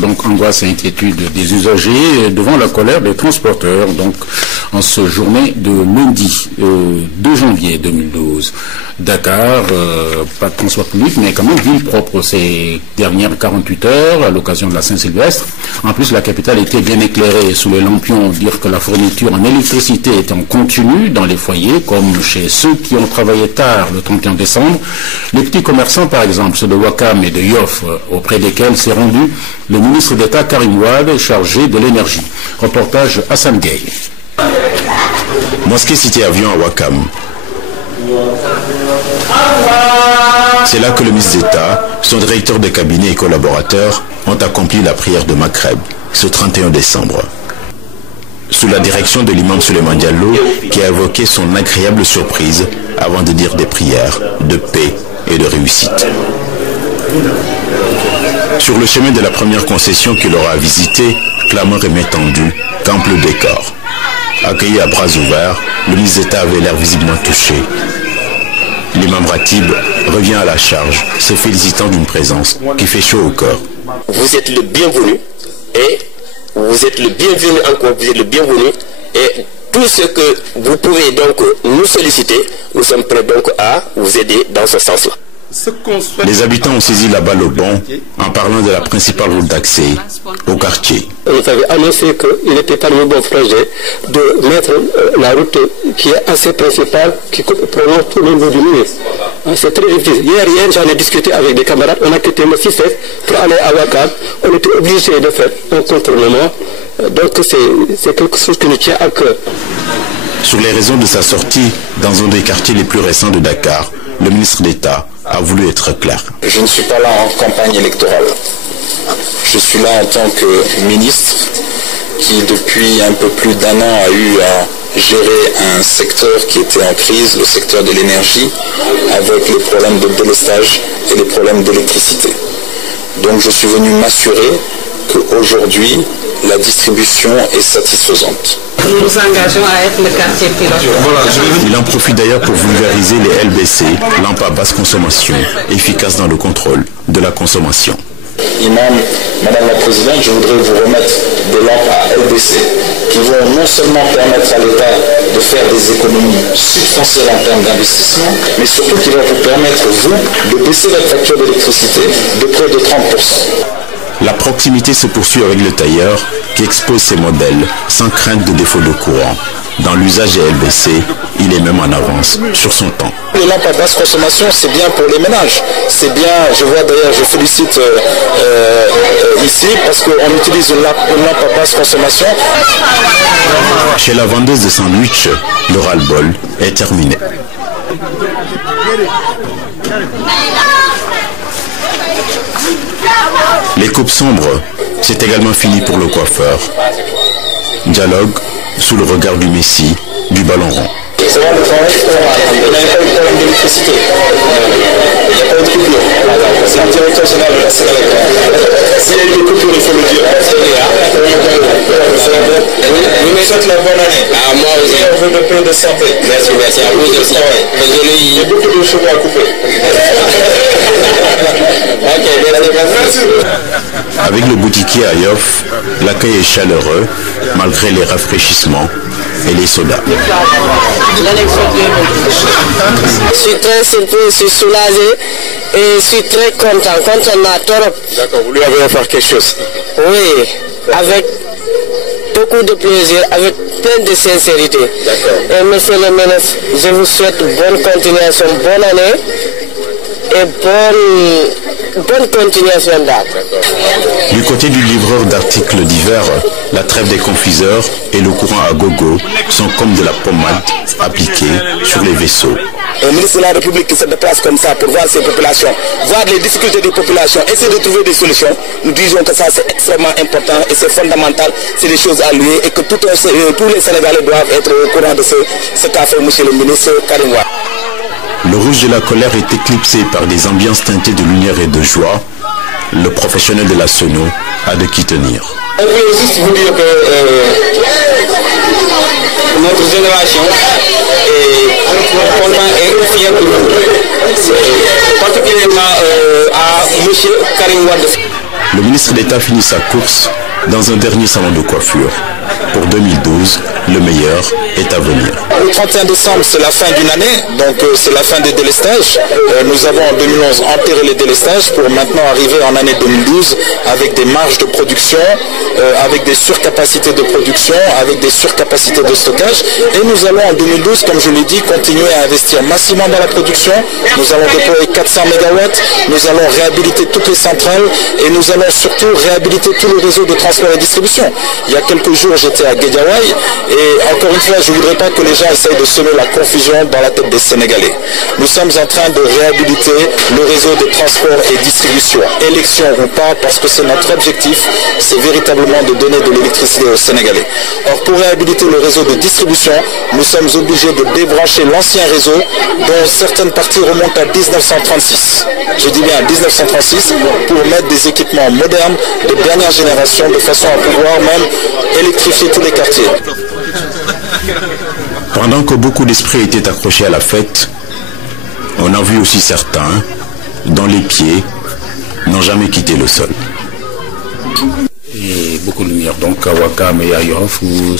donc angoisse et inquiétude des usagers devant la colère des transporteurs, donc en ce journée de lundi 2 janvier 2012. Dakar, pas de transport public, mais quand même ville propre ces dernières 48 heures à l'occasion de la Saint-Sylvestre. En plus, la capitale était bien éclairée sous les lampions, dire que la fourniture en électricité était en continu dans les foyers, comme chez ceux qui ont travaillé tard le 31 décembre. Les petits commerçants, par exemple, ceux de Ouakam et de Yoff, auprès desquels s'est rendu le ministre d'État Karim Wade, chargé de l'énergie. Reportage Hassan Gueye. Mosquée Cité Avion à Ouakam. C'est là que le ministre d'État, son directeur de cabinet et collaborateurs ont accompli la prière de Maghreb ce 31 décembre. Sous la direction de l'imam Souleymane Diallo, qui a évoqué son agréable surprise avant de dire des prières de paix et de réussite. Sur le chemin de la première concession qu'il aura visité, clameur et main tendue, campe le décor. Accueilli à bras ouverts, le ministre d'État avait l'air visiblement touché. L'imam Ratib revient à la charge, se félicitant d'une présence qui fait chaud au cœur. Vous êtes le bienvenu et vous êtes le bienvenu encore, vous êtes le bienvenu et tout ce que vous pouvez donc nous solliciter, nous sommes prêts donc à vous aider dans ce sens-là. Les habitants ont saisi la balle au bon en parlant de la principale route d'accès au quartier. Vous avez annoncé qu'il était parmi vos projets de mettre la route qui est assez principale, qui prolonge tout le long du Niger. C'est très difficile. Hier, j'en ai discuté avec des camarades. On a quitté le 6 pour aller à Ouakam. On était obligé de faire un contournement. Donc c'est quelque chose qui nous tient à cœur. Sur les raisons de sa sortie dans un des quartiers les plus récents de Dakar, le ministre d'État a voulu être clair. Je ne suis pas là en campagne électorale. Je suis là en tant que ministre qui, depuis un peu plus d'1 an, a eu à gérer un secteur qui était en crise, le secteur de l'énergie, avec les problèmes de délestage et les problèmes d'électricité. Donc je suis venu m'assurer qu'aujourd'hui, la distribution est satisfaisante. Nous nous engageons à être le quartier pilote. Il en profite d'ailleurs pour vulgariser les LBC, lampes à basse consommation, efficaces dans le contrôle de la consommation. Imam, Madame la Présidente, je voudrais vous remettre des lampes à LBC qui vont non seulement permettre à l'État de faire des économies substantielles en termes d'investissement, mais surtout qui vont vous permettre, vous, de baisser votre facture d'électricité de près de 30%. La proximité se poursuit avec le tailleur qui expose ses modèles sans crainte de défaut de courant. Dans l'usage des LBC, il est même en avance sur son temps. Les lampes à basse consommation, c'est bien pour les ménages. C'est bien, je vois d'ailleurs, je félicite ici parce qu'on utilise une lampe à basse consommation. Chez la vendeuse de sandwich, le ras-le-bol est terminé. Les coupes sombres, c'est également fini pour le coiffeur. Dialogue sous le regard du Messie du ballon rond. C'est vrai, le travail, il n'y a pas eu de problème d'électricité. Il n'y a pas eu de coupure. C'est le directeur général de la Sénélec. S'il y a eu des coupures, il faut le dire. Nous me souhaitons la bonne année. Moi aussi. On veut de peu de santé. Merci, merci. À vous aussi. Il y a beaucoup de cheveux à couper. Ok, merci. Avec le boutiquier à Yoff, l'accueil est chaleureux malgré les rafraîchissements et les sodas. Je suis très surpris, je suis soulagé et je suis très content. Quand on a tort. D'accord, vous lui avez offert quelque chose? Oui, avec beaucoup de plaisir, avec plein de sincérité. Et monsieur le ministre, je vous souhaite bonne continuation, bonne année et bonne continuation d'art. Du côté du livreur d'articles divers, la trêve des confiseurs et le courant à gogo sont comme de la pommade appliquée sur les vaisseaux. Un ministre de la République qui se déplace comme ça pour voir ses populations, voir les difficultés des populations, essayer de trouver des solutions, nous disons que ça c'est extrêmement important et c'est fondamental, c'est des choses à lui et que tous les Sénégalais doivent être au courant de ce qu'a fait monsieur le ministre Karim Wade. Le rouge de la colère est éclipsé par des ambiances teintées de lumière et de joie. Le professionnel de la sono a de qui tenir. Je voulais juste vous dire que notre génération est contente et fière de vous, particulièrement à M. Karim Wade. le ministre d'État finit sa course dans un dernier salon de coiffure. Pour 2012, le meilleur est à venir. Le 31 décembre, c'est la fin d'une année, donc c'est la fin des délestages. Nous avons en 2011 enterré les délestages pour maintenant arriver en année 2012 avec des marges de production, avec des surcapacités de production, avec des surcapacités de stockage. Et nous allons en 2012, comme je l'ai dit, continuer à investir massivement dans la production. Nous allons déployer 400 MW, nous allons réhabiliter toutes les centrales et nous allons surtout réhabiliter tout le réseau de transport et distribution. Il y a quelques jours, j'étais à Guédiawaye et encore une fois, je ne voudrais pas que les gens essayent de semer la confusion dans la tête des Sénégalais. Nous sommes en train de réhabiliter le réseau de transport et distribution. Élection ou pas, parce que c'est notre objectif, c'est véritablement de donner de l'électricité aux Sénégalais. Or, pour réhabiliter le réseau de distribution, nous sommes obligés de débrancher l'ancien réseau dont certaines parties remontent à 1936. Je dis bien 1936, pour mettre des équipements modernes de dernière génération de façon à pouvoir même électrifier tous les quartiers. Pendant que beaucoup d'esprits étaient accrochés à la fête, on a vu aussi certains dont les pieds n'ont jamais quitté le sol. Et beaucoup de lumière, donc à Ouakam et à Yoff, où